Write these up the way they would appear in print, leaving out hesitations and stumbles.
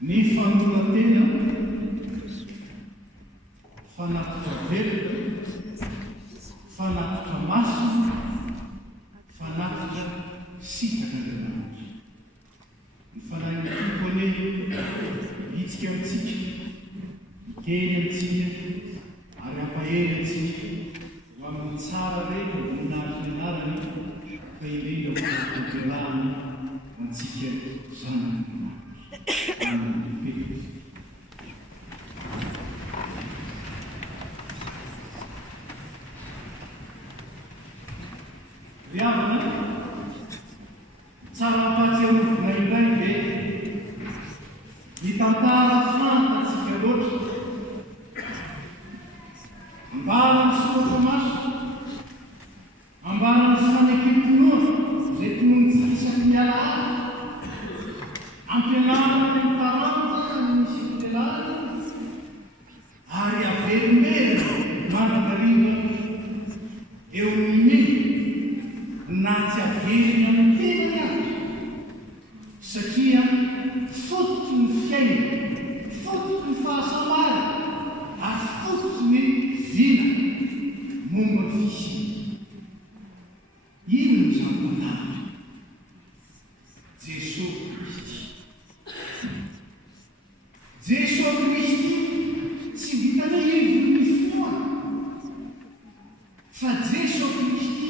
ny fanoratena fanatitra velona, fanatitra masina, fanatitra sitaka andriamanitra. Ny fanahin'nytoko ane hitsika amintsika, ikely amintsika, ary ampahely amintsika ho amin'ny tsara reny voninahitra anarany fa indrindra hoampiarahana antsika zanak'andriamanitra amin'ny pety. Riavana tsara ampatsiarovina indray ve ny tantara fantatsika loatra ambara ny soratra maso, ambara ny fanekim-pinoana izay tonony isaky miala ampianarana ny taranta ny sikelala ary averimberina mandangarina eo amin'ny na tsy averina amin'ny tenany azy satria fototsy ny fiaina, fototsy ny fahasamara, ary fototsy ny vina momba ny fisiny. Ino ny zany mpanaratra? Jesosy Kristy. Jesosy Kristy tsy vitana ivony ny finoana fa Jesosy Kristy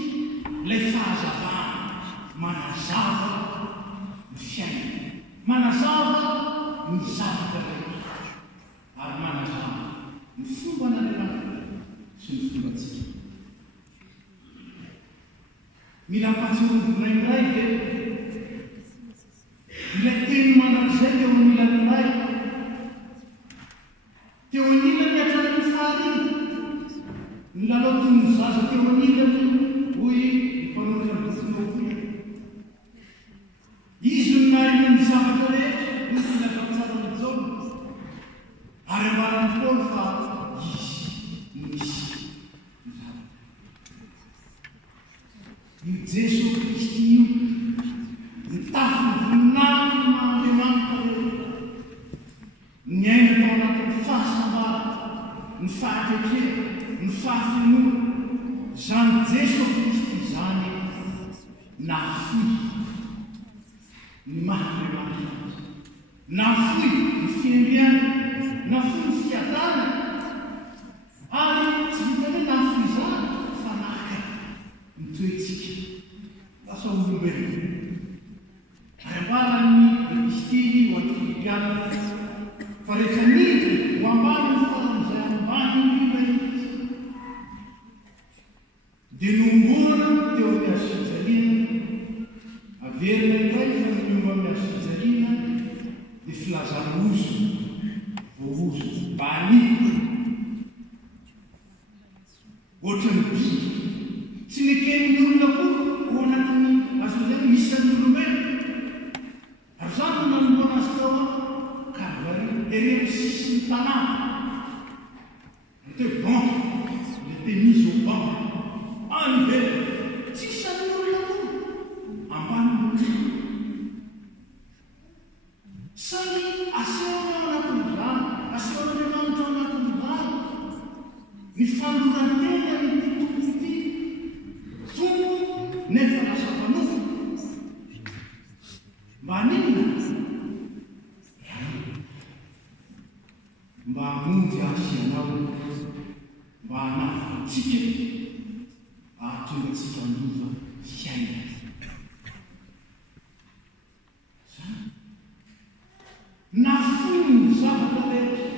lay fahazavana manazava ny fiaina, manazava ny zavatra rehetra, ary manazava ny fomba n'Andriamanitra sy ny fombantsika. Mila ampatsiarovina indray ve ilay teny manak'izay teo anilany iray, teo anilany hatrany fahariana, ny lalao toy ny zaza teo anilany hoy mpanoratra ny bokinao izy no nahaino ny zavatra rehetra ny filafatsara ny jaona ary ambarany Paoly fa izy misy ny zavatra. Io Jesosy Kristy io nitafy ny voninahitra n'Andriamanitra rehetra, ny aina tao anatin'ny fahasambara, ny fahaketrehana, ny fahafinoana, zany Jesosy Kristy zany nafoy ny maha-Andriamanitra, nafoy ny fiandriana, nafoy ny fiadana, ary tsy vitany nafoy zany fa naka ny toetsika lasa olombelona. Ary ambaran'ny epistily ho an'ny Filipiana fa rehefa nidry ho ambany ny faran'izay ambany indrindra izy dia nomborana teo amin'ny azo fijaliana, averina indray fa nomba amin'ny azo fijaliana dia filazana ozo vo ozo mba hanidina ohatran'ny biby tsy neken'ny olona koa ho anatin'ny azo fijaliana misan'ny olombelona. Ary zany no nanomboana azy tao ka ereo sisy ny tanàna te banc le temise au banc anively tsisy amin'ny olona koa ambany samy asehona ao anatin'ny rano, asehona Andriamanitra ao anatin'ny rano ny fandorantena ny titoko ity tombo nefa lasa mpanofo mba ninona mba hamonjy azy ianao, mba hanafontsika ahatonga tsika andova fiaina. Nafoy ny zavatra rehetra,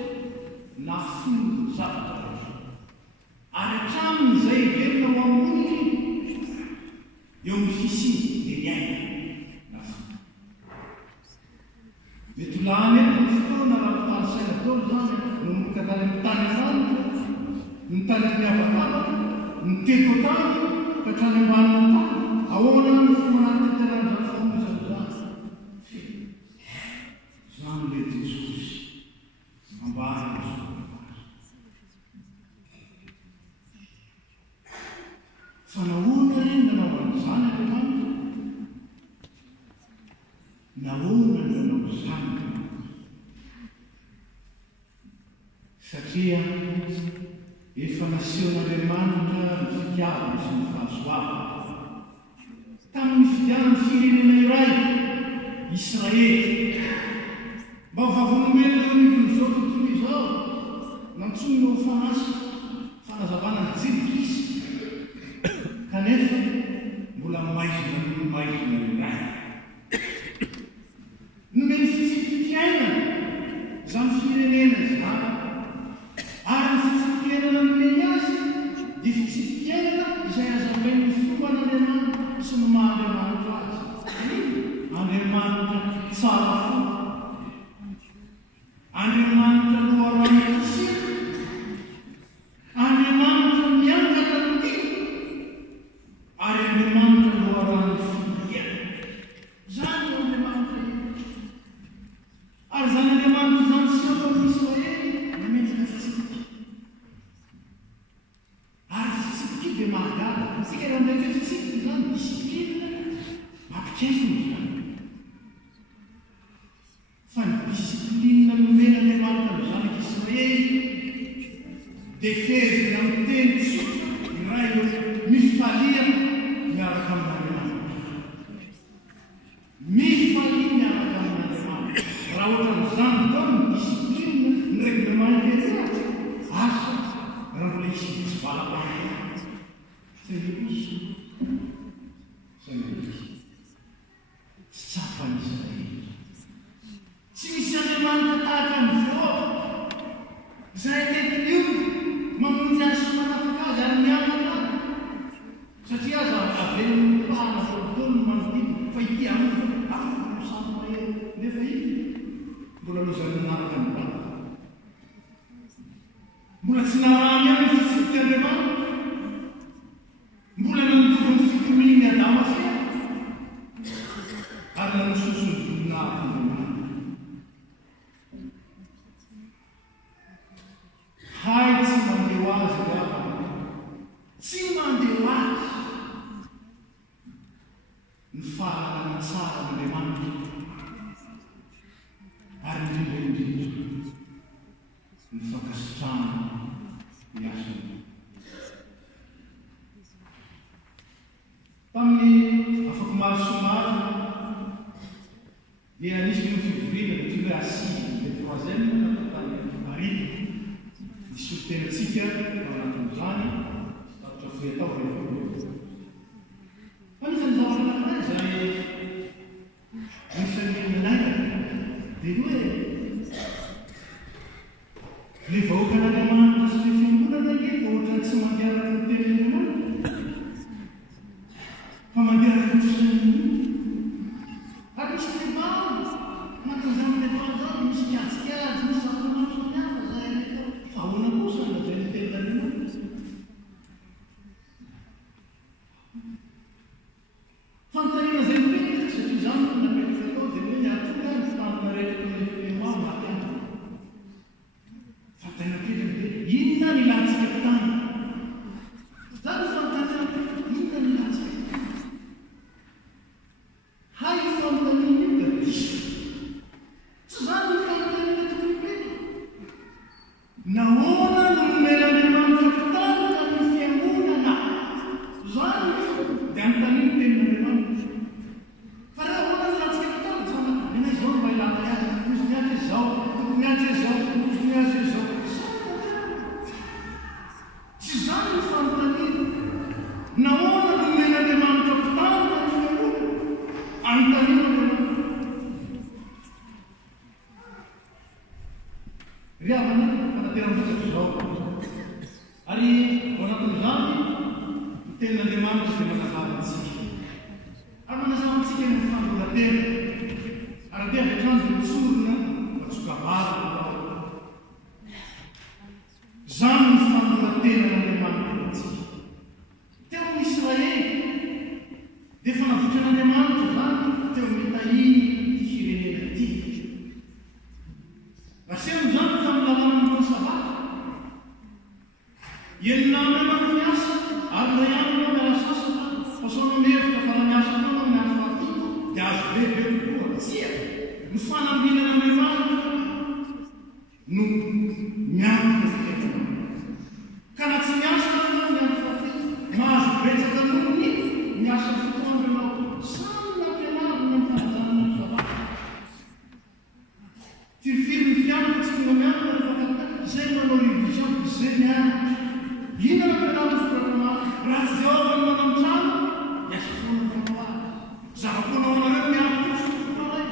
nafoy ny zavatra rehetra, ary hatramin'izay velona ho ambony eo amin'ny fisiny dia ny aina nafoy. Mety lany eto ny fotoana raha mitany saina taolo zany no mikatany amin'ny tany amanitra, ny tany amin'ny avakavaka, ny teto tany ka hatrany ambaniny tany, ahoana ny fomanatiterana zany famonjana zany. Zany le Jesosy ambany fa nahoana reny nanao an'izany Andriamanitra, nahoana nanao izany satria efa naseon'Andriamanitra ny fitiavana sy ny fahasoavana tamin'ny fidianany firenena iray Israely mba vavolomelona izao tontolo izao nantsony ho fanazavana ny Jery-Kristy kanefa mbola maizina iray nomeny fitsipitiainana zany firenena izany ary ny fitsipitiainana nomeny azy dia fitsipitiainana izay azahoen'ny fomban'Andriamanitra sy ny maha-Andriamanitra azy Andriamanitra tsara fo Andriamanitra loharano isika Andriamanitra miangatra ny tiko ary Andriamanitra loharano filiana zany no Andriamanitra ary zany Andriamanitra zany siapan'ny Israely nametaka fitsipika ary fitsipika dia mahagaga tsika raha mety fitsipika zany disiplinina mampikefiny zany fa ny disiplinina nomena Andriamanitra ny zanak'Israely dia fezina amin'ny teny tsotra iray mifalia miaraka amin'Andriamanitra mifalia miaraka amin'Andriamanitra raha ohatra n'izany tao ny disiplinina ny règlement intérieur asa raha mbola isy tsy valam-pahaizana tsy tsapany Israely tsy misy Andriamanitra tahaka amin'izao izay tetiny io mamonjy azy sy manafaka azy ary miamana azy satria aza avelony mpahana fotoany manodidina fa ity aminy samy mahery nefa iny mbola lozany nanaraka ny baba mbola tsy naramy any fitsipika Andriamanitra mbola nanodoviny fitominy Adama sy ary nanososony voninahitra hai tsy mandeho azy ravana tsy mandeho azy ny fahalana tsara n'Andriamanitra ary indrindra ny fakasitrahana ny asany tamin'ny afaka maro somary dia nisy ny fivorina ty hoe asily le troisième natao Marie nisy tenatsika anatin'izany tapitra foetao rehefa fa nisany zavatra anankiray zay anisan'ny minainaka dia hoe le vahoaka n'Andriamanitra sy le fiangonana eto ohatrany tsy mandeharaka ny tenin'Andriamanitra fa mandeharaka ny fisain'ny ary misy debany matanzany debany zany misy kiatsikazy misy zavatra samihafa zay fa ahoana kosa na zay ny tenin'Andriamanitra fanontaniana zay mipetraka satria zany no napetraka atao dia hoe niatonga ny fitantana rehetra ny maty aminy fa tena petraka dia inona ny latsika tany zany fanontaniana inona ny latsika tany hay fanontaniana io da diso tsy zany ny fanontaniana tokony petraka nahoana no nomen'Andriamanitra fitantana ny fiangonana zany dia anontaniana tenin'Andriamanitra fa raha ahoana ny latsika tany zany ena izao no mailata azy tokony miatra izao tokony miatra izao tokony miatra izao tsy zany ny fanontaniana nahoana no nomen'Andriamanitra fitantana ny fiangonana anontaniana ry havana fanateram-bokatra izao ary ao anatin'izany ny tenin'Andriamanitra dia manazava antsika ary manazava antsika ny fandolatena ary dia avy hatrany dia mitsorona matsokavary zany ny fandolatena n'Andriamanitra antsika teo amin'ny Israely dia efa navotran'Andriamanitra zany teo mitahiny ty firenena ty asehony zany tamin'ny lalàna ny sabata enina Andriamanitra miasa ary ray andro na miala sasana fa saona mihevitra fa raha miasa tao na miala fahatiko dia azo bebe kokoa tsia ny fanambinan'Andriamanitra no miantoka zava-ponao anareo miarokosofonaray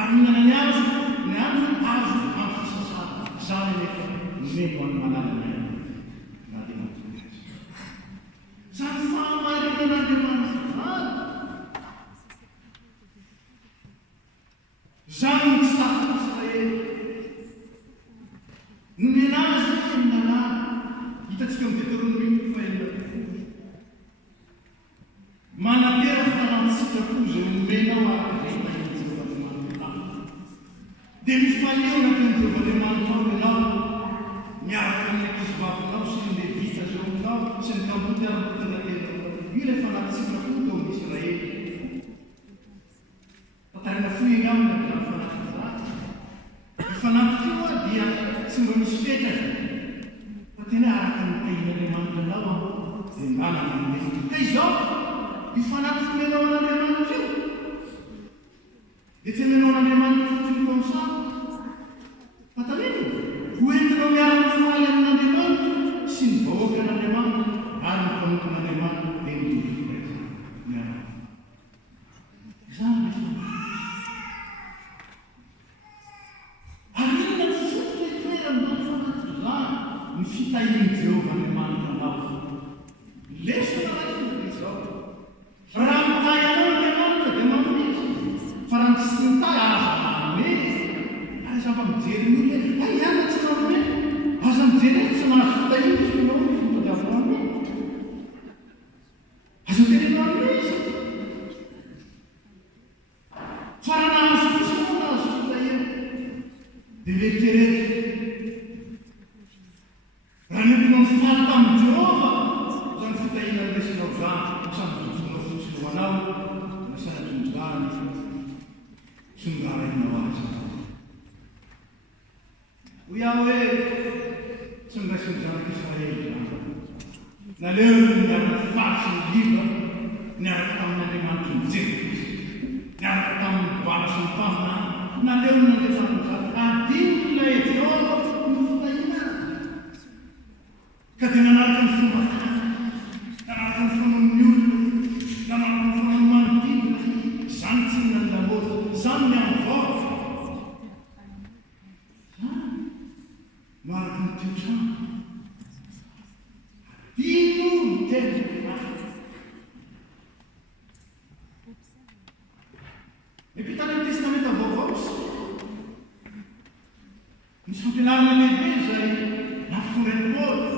ary minana ny azo ny azo azo amin'ny fisasana zany rehefa nomeno any malalana na dia mampivory azy zany fahamarinan'Andriamanitra zany ny tsy tafan'Israely nomena azy minana hitantsika amin'ny Deutéronomie fahaenina manatera fanantsika koa zay nomenao araka izay mahitsy Jehovah dia mifaleona teny Jehovah ianao miaraka amin'ny ankizy-vavinao sy ny levita zao aminao sy ny tamboty ara-botenatena io ilay fanatsika koa tao amin'ny Israely tantarina foiny aminy amin'ny fanaty zany ny fanaty io dia tsy mba misy fetraka fa tena araka ny tahin'Andriamanitra anao dia manana ny ka izao ny fanaty fomenao an'Andriamanitra io dia tsy menao an'Andriamanitra fotsiny consant fatalena hoentinao miaraka faly amin'Andriamanitra sy ny vahoaka an'Andriamanitra ary ny mpamoton'Andriamanitra dia midorika miaraka zany ary inona ny fototra itoerana fanaty zany ny fitahiany Jehovah Andriamanitra anao lesona raha izao raha mitahy anao Andriamanitra dia mamety fa raha tsy mitahy aza mamety ary zava mijery ny olona ihany tsy mamety aza mijery tsy nahazo fitahiana sy manao ny fitadiavana mamety aza tenenao izy fa raha nahazo kosa nahazo fitahiana dia veterety raha nentinao mifaly tamin'ny Jehovah zany fitahiana resinao zany sambytotonao fotsiny ho anao na sanaton'izany tsongarainao azy ho iaho hoe tsy niraisin'ny zanak'Israely zany naleo niaraka faly sy ny liva niaraka tamin'Andriamanitra mijery izy niaraka tamin'ny boaty sy ny tamina naleo nandefan'izany adino ilay Jehovah ny fitahiana ka dia nanaraka ny fomba nanaraka ny fonamin'ny olona nanaraka ny fonany manodidina zany tsy nandahory zany miamivôry maraka ny tiotrano adino ny tena epitany amin'ny testamenta vaovao misy fampianarana lehibe zay nafotoran'ny Paoly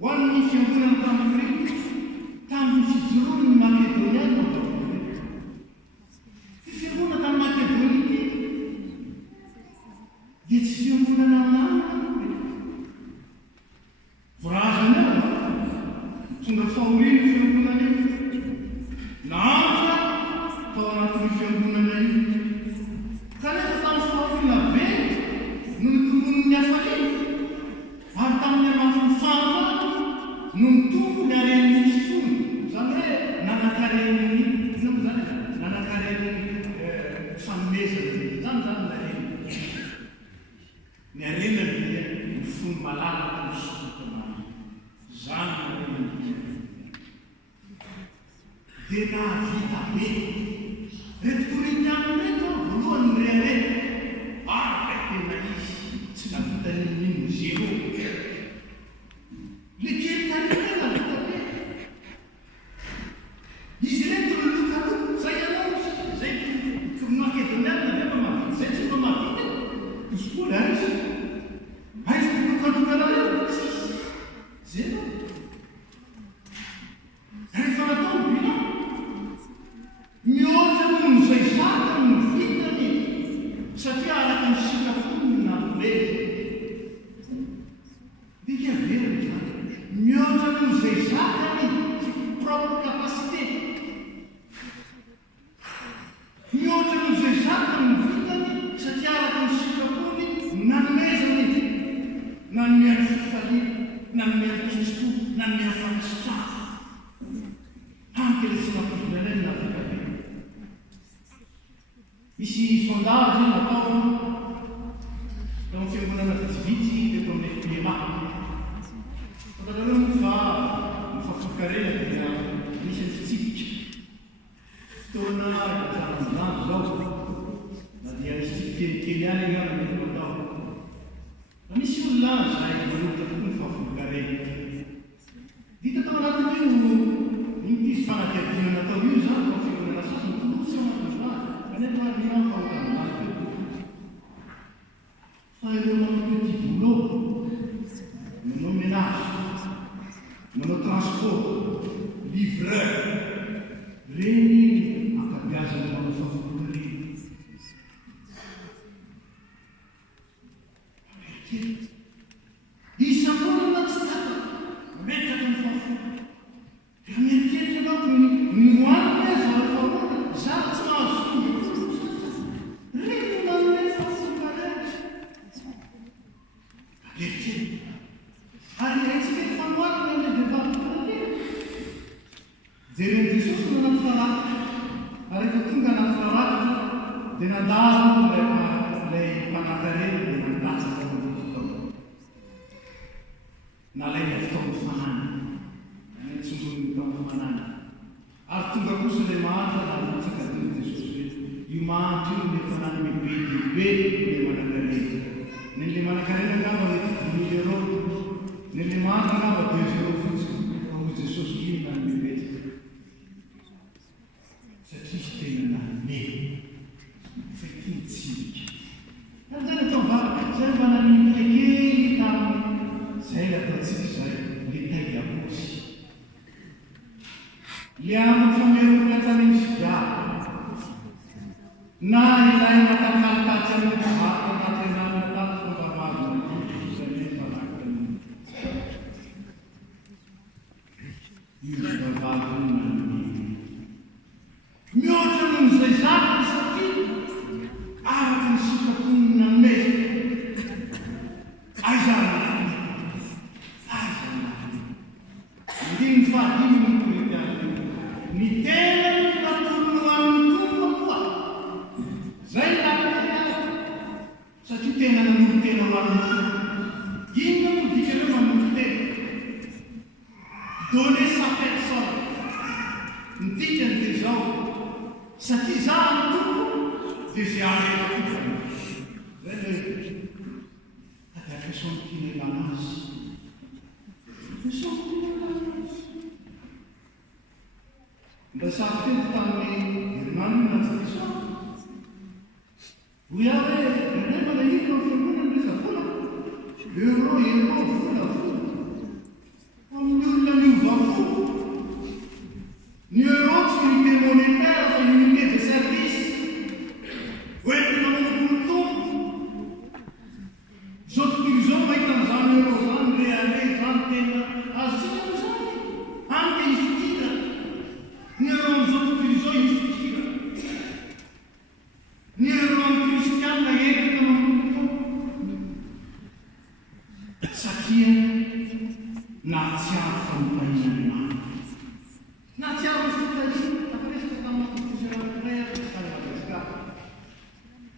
ho an'ny fiangonana tamin'ny Korintho tamin'ny fijoroany ny Makedoniana ty fiangonana tamin'ny Makedonia dia tsy fiangonana namana vorazany ao tonga fahoriana fiangonana io naantra tao anatin'ny fiangonana io kanefa tamin'ny fahoriana be no nitomon'ny hafaliana ary tamin'ny amafin'ny fantana no mitombo ny aren'ny fony zany hoe nanakaren'ny ino zany nanakaren'ny fanomezana zany nareny ny arenany dia ny fony malalaka ny sokotonany zany dia nahavita be reto Korinthiana reto voalohany ny rehareny ary tena izy tsy navita nino zero le kely tanina navita be izy reto ny lokaloka zay anao zay Makedoniana nefa mavita zay tsy mba mavita tosokola izy aizy ny lokalokana reo zero rehefa natao ny bilan mihoatra noho zay zaka ny vitany satria araka ny sikafony na mively dia averiny zany mihoatra noho zay zakany propre capacité mihoatra noho zay zakany ny vitany satria araka ny sikafony nanomezany nanomehany fifaliana nanomehany kristo nanomehany fankasitrana ankelesina apostoleleny nafaka be misy sondage natao eo amin'ny fiangonana vitsivitsy teto amin'ny FPMA fatareo fa mifafokarena dia misy ny fitsipika fotoana zarazano zao na dia misy kelikely any angamba mety atao. Fa misy olona zay manolotra tokoa ny fahafolonkareny. Dita tao anatin'io nisy fanadihadihana natao io zany fa fivolana sasany tolotsy ao anatin'izany kanefa miao fahotanazy fa ireo manao petit boulot, manao ménage, manao transport, livreur, reny akabiazana manao fahafolonkareny. Isabolana tsy tata metraka ny fahafolo. Dia mieritreritra anao ny hoanina zava-fahoana zava tsy mahazo reny manome fahafolonkareny. Mieritreritra. Ary haitsika ny fanohanana ilay devarim-potoana jeren'i Jesosy no anaty farakitra. Ary rehefa tonga anaty farakitra dia nandalo ilay mpanan-kareny dia nandatsaka nalaina fitaovana fanana nantsongony taona fanana ary tonga kosa ilay mahantra nanatsaka teo Jesosy hoe io mahantra io ilay fanana mibe ilay manan-karena nilay manan-karena angamba mety 10 000 €, nilay mahantra angamba 2 € fotsiny ho Jesosy io nanimebetsika satria sy tena nanome fetinitsika. Ary zany atao vakoka zay mba nanimika kely tamin'ny zay ataontsika zay le tailabosy le amin'ny famerona tany misy viavy na ilay matakalokatsy amin'ny vata anatenana tato fomba mazo zay le farakitra io vavavy nanome mihoatra nohon'izay zany satria araky ny sikatoniny nanome aizana ndiny fahadimy ny politiany ny tena ny patolono amin'ny tompo koa zay lakotenazy satria tena nanolo tena ho amin'ny tompo inona no dikareo manolo tena donner sa personne ny dikany dia zao satria za amin'ny tompo dia zay arena tokany zay le atafesony kinelanazy mba safitetiko tamin'ny herinandro natsadiso ho iaho hoe rehefa la ino fiangonana resa vola euro vola amin'ny olona miovafo ny euro tsy unité monétaire fa unité de service hoentina manokolo tompo zao tontolo izao mahita an'izany euro zany reale zany tena azontsika am'izany anke ifitira ny euro am'izao tontolo izao ifitira ny euro amin'ny kristianina entina manokolo tompo satria nahatsiaro fanompahinany nahatsiaro fitahina tafaresaka tamin'ny professeur Andrea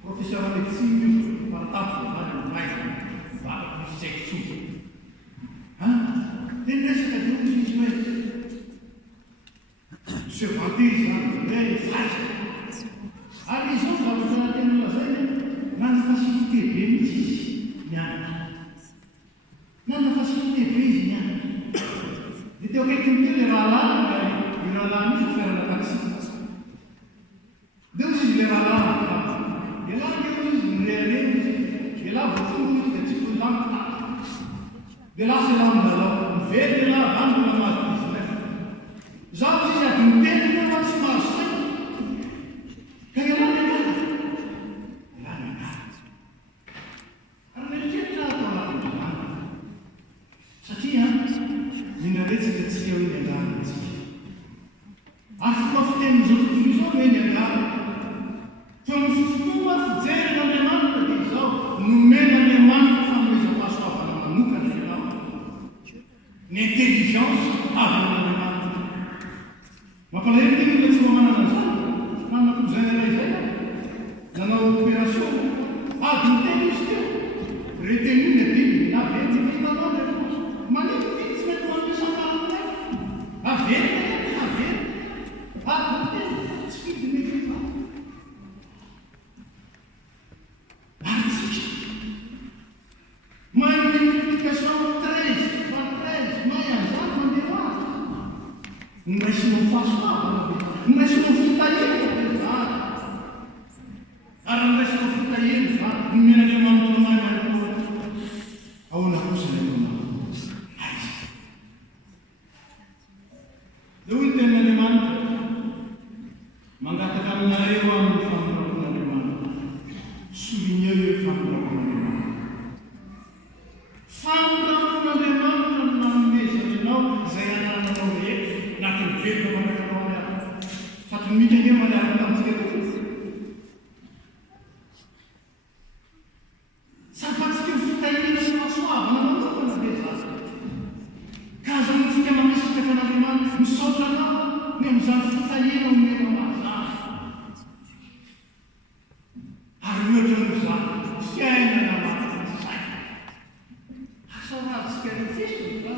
professeur médecine paratapo vai misy tsaiky tsoa dia niresaka dia izy hoe sevanty zany hoe faizaka ary izao zavatra tena lazay nana facilité be mihitsy izy mianatra nana facilité be izy mianatra dia teo akaikiny teo le rahalala io rahalala misy ferana taxi dia ozy izy le rahalala dia la keo izy mirehareny izy dia la voafongo izy dia tsy folamita dia la se lamindalao mively dia la vanona mazo 19 zaho izy ady miteny nefa tsy mahazo say ka ny la miakala la miakala ary mieritreritra atao anatin'izany satria minaretsaka tsika hoe niangana tsika ary fomba fitenin'izao tontolo izao hoe niangana fa mifotoma fijeren'Andriamanitra dia izao nomen'Andriamanitra fanomezam-pahasoavana manokana ianao ny intelligence avy amin'Andriamanitra mampalahelo men'Andriamanitra manana ahoana kosa ilay manao aiza. Dia hoy ny tenin'Andriamanitra mangataka aminareo amin'ny famolavan'Andriamanitra, soulignez hoe famolavan'Andriamanitra. Famolavan'Andriamanitra no nanomezana ianao izay anananao rehetra anatin'ny velona manakana ao miaraka. Fatony mikany eo maniaraka tamintsika tokoa. Sampatsika ny fitahiana sy mahasoavana manokana be zaza. Ka azantsika mamisika fan'Andriamanitra misaotra anao ny amin'izany fitahiana omenao mazava. Ary ohatra n'izany fiainana mafy. Asa ratsika ny fisika.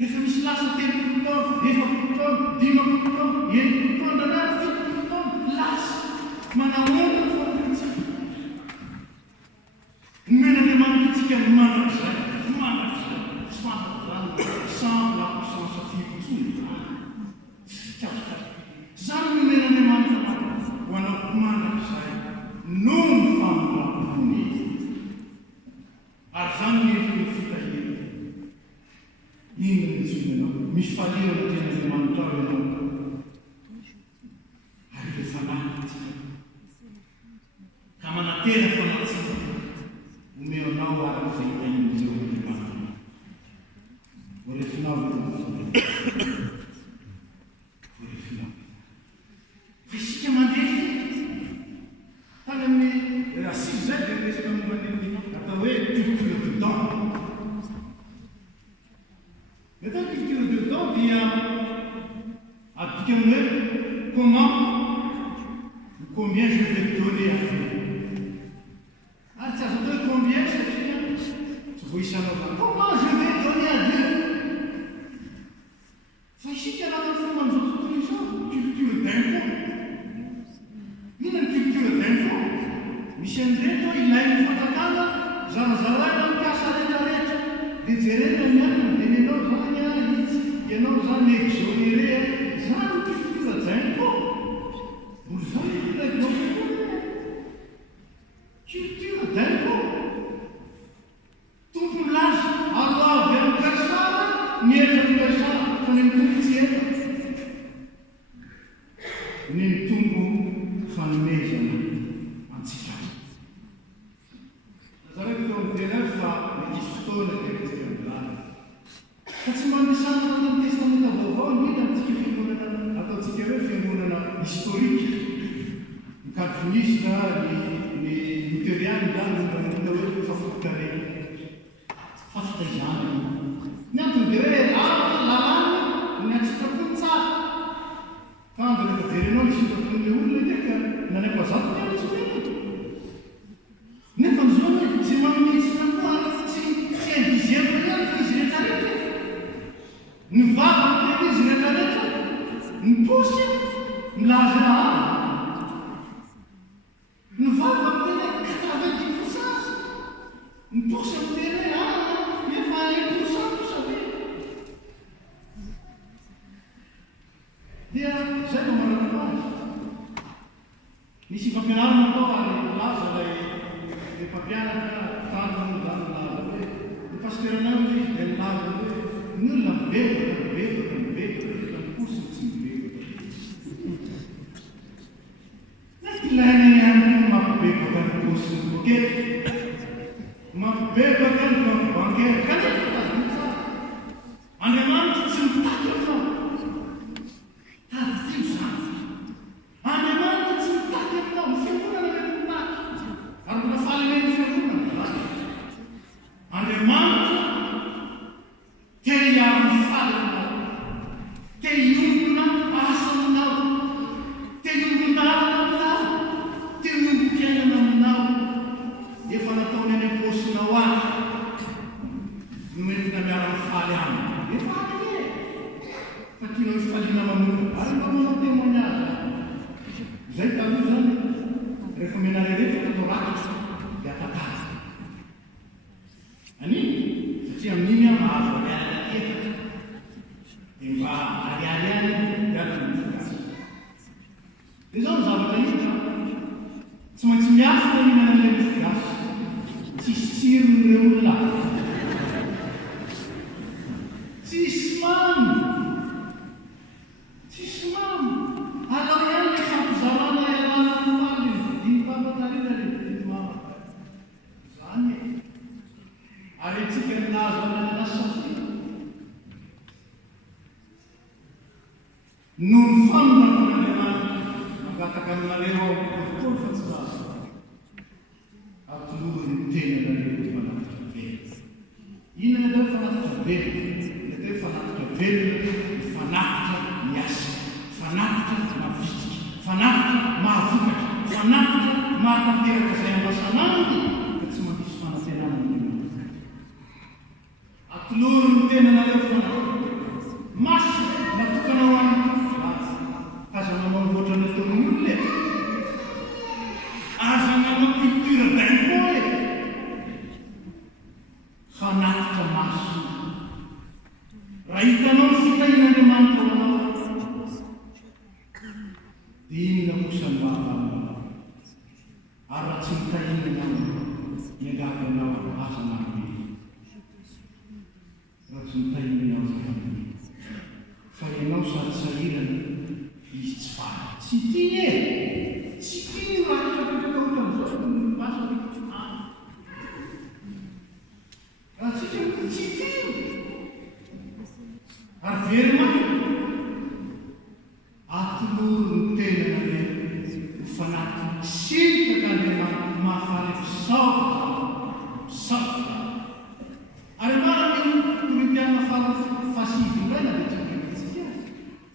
Efa misy lasa 3 taona, 4 taona, 5 taona, 7 taona, na 7 taona lasa manahoana ny fampiantsika. Ny men'Andriamanitra manak'izay, tsy fantatro sans la puissance fivotsony. Zany no men'Andriamanitra ho anao manak'izay noho ny famolampony. Ary zany ny endriny fitahiana. Ino ny izomenao? Misy faliana ny tenin'Andriamanitra ao ianao. Ary ilay fanahytsika. Ka manatena fanahytsika. Omenao arak'izay ain'izao Andriamanitra. Orefinao orefinao. Fa isika mandeha tany amin'ny asily zay dia resaka momban'ny atao hoe culture de dents. Atao culture de dents dia appliqué hoe combien je vais donner à Dieu. Ah, ça veut dire combien ça fait? Comment je vais donner à Dieu? Fa isika raha tanfoma amin'izao tontolo izao culture d'impôt. Inona ny culture d'impôt? Misy an'ireto ilain'ny fanjakana zarazaraina mikasa rehetrarehetra. Dia jerena mianana dia ianao zany ianao zany exonéré zany culture d'impôt. Olo zany ilainao culture d'impôt. Tompony laza alo avy amin'ny kasara mihetra ny kasara fa ny mitombo tsy eta. Ny mitombo fanomezana antsika. Zareo tao amin'ny tena fa misy fotoana dia milala. Fa tsy mandrisana amin'ny testamenta vaovao nita antsika fiangonana ataontsika hoe fiangonana historique. Ny calviniste, ny luthériane zany no hoe fafotkare. Fafitaizana. Ny antony dia hoe lalàna ny atsika tsara. Fa andro rehefa verenao ny sitrapon'ilay olona ndraika nanaipa zato tena tsy mety. Nefa ny zao hoe tsy mamitsika koa tsy indizemba ihany fa izy rehetrarehetra. Ny vava tena izy rehetrarehetra. Ny posy milaza raha. Ny vava tena 90%. Ny posy tena efa 1% kosa be. Dia zay no manana azy. Nisy fampianarana tao ary laza ilay mpampianatra tanana zany laza hoe ny pasteranao izy dia milaza hoe ny olona mibebaka ny posy tsy mibebaka. Mety ilaina ihany mampibebaka ny posy ny pokety. Mampibebaka ny banque bancaire kanefa taziny tsara. Andriamanitra tsy mitaky aminao. Tadio zany. Andriamanitra tsy mitaky aminao. Ny fiangonana mety mitaky. Ary mbola fahalemeny fiangonana. Andriamanitra te hiaro ny faly aminao. Te hiombona tsy maintsy miasa na mihinana ilay mofo gasy. Tsisy tsiron'ireo olona. Tsisy mamy. Tsisy mamy. Alao ihany ilay fampizarana ialana amin'ny vidiny pampatarina ilay vidiny mama. Zany e. Ary antsika nazo anana safiana. No ny faminan'Andriamanitra mangataka aminareo ao kokoa fa tsy zaza. Atolory ny tenanareo fanatitra velona. Inona ilay fanatitra velona? Ilay fanatitra velona, fanatitra miasa, fanatitra mavitrika, fanatitra mahavokatra, fanatitra mahatanteraka izay ambasanaminy ka tsy mampisy fanantenana. Atolory ny tenanareo fanatitra. Masy natokana ho an'ny aza nanao loatra nataon'ny olona e. Aza nanao culture d'impôt e. Fanatitra maso. Raha hitanao ny fitahin'Andriamanitra nanao, dia inona kosa ny mahatanao. Ary raha tsy mitahinana miagaganao aza nanome. Raha tsy mitahinana aza fa ianao sady sahirana izy tsy faly. Tsy tia e. Tsy tia raha trapetraka ohatran'izao ny basa raha tsika tsy tia. Ary very maka. Atolory ny tenanareo ho fanatitra sitaka Andriamanitra mahafaly misaotra. Ary marany Korintiana fasivy indray na dia tsy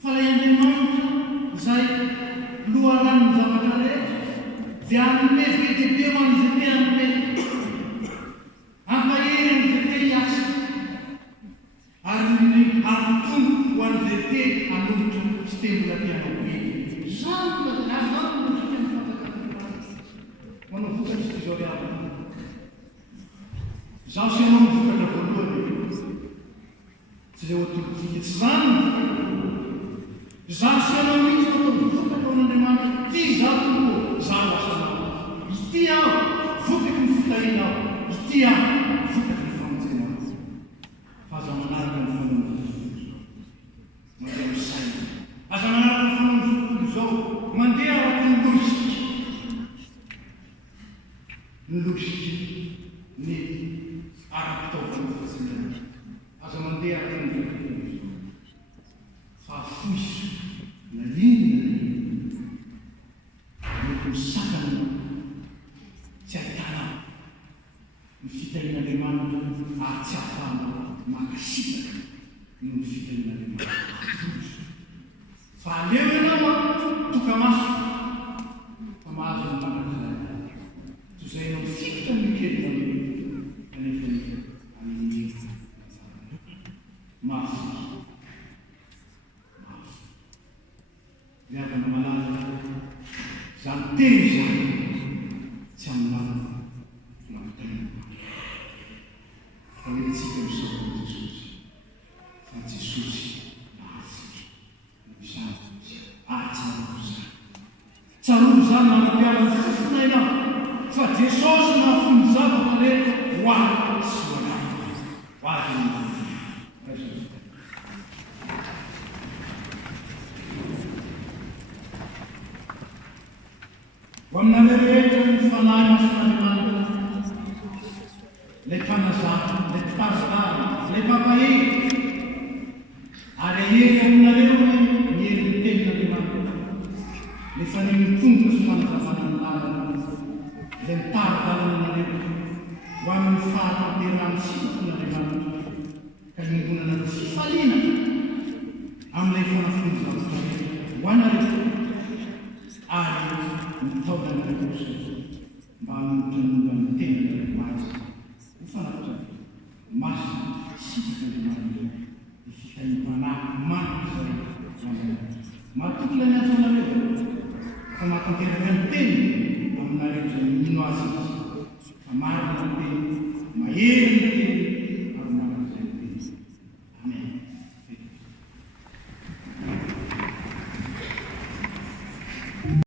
fa ilay Andriamanitra izay loharan'ny zavatra rehetra dia hanome VDP ho an'izay te hanome, hampahery an'izay te hiasa, ary hampitombo ho an'izay te hanolotra tsy te mbola te hanao be. Zany azany no sika ny fanjakana manao vokatra tsy izao riavana. Zaho sy ianao mivokatra voalohany tsy ilay otolotika tsy zany ny zaho sy ianao mihitsy atao vokatra ho an'Andriamanitra. Ty zaho tompo, zaho asanao. Ity aho, vokaky ny fitahinao. Ity aho, vokaky ny famonjenao. Fa aza manaraka ny fanaon'izao. Mandeha amin'ny saina. Aza manaraka ny fanaon'izao izao. Mandeha araka ny lôjika. Ny lôjika mety ara-pitaovana fahasinana. Aza mandeha araka ny lôjika. Fa foiso na linona mety misakana tsy ahitana ny fitahin'Andriamanitra ary tsy ahafahana mankasitaka noho ny fitahin'Andriamanitra. Fa aleo ianao tokamaso fa mahazo ny manakizay. Toy izay ianao fikitra ny kelina kanefa amin'ny mafy. Viavana malaza zany teny zany tsy amin'n'any mampitahinana. Fa mentsika misaotra Jesosy. Fa Jesosy nahafy izany atsaroko zany. Tsaroako zany manampiarana fofona ianao. Fa Jesosy nahafy ny zavatra rehetra ho azy sy ho anao. Ho azy ny ho aminareo rehetra ny fanahy mason'Andriamanitra, ilay mpanazana, ilay mpitarizana, ilay mpampahery, ary ahery aminareo hoe miery ny tenin'Andriamanitra. Nefa ny mitomboka sy fanazavana ny lalana, ilay mitaridalana anareo ho amin'ny fahatanterahany sitran'Andriamanitra ka himbonana ny fifaliana amin'ilay fanafony zavatra rehetra ho anareo. Ary mitaonana kosa mba hanolotra momba ny tenan'Andriamanitra ho fanatitra masina sitak'Andriamanitra dia fitahiam-panahy manitra izay matokola ny azo anareo fa mahatanteraka ny teny aminareo izay mino azy izy fa marina ny teny mahery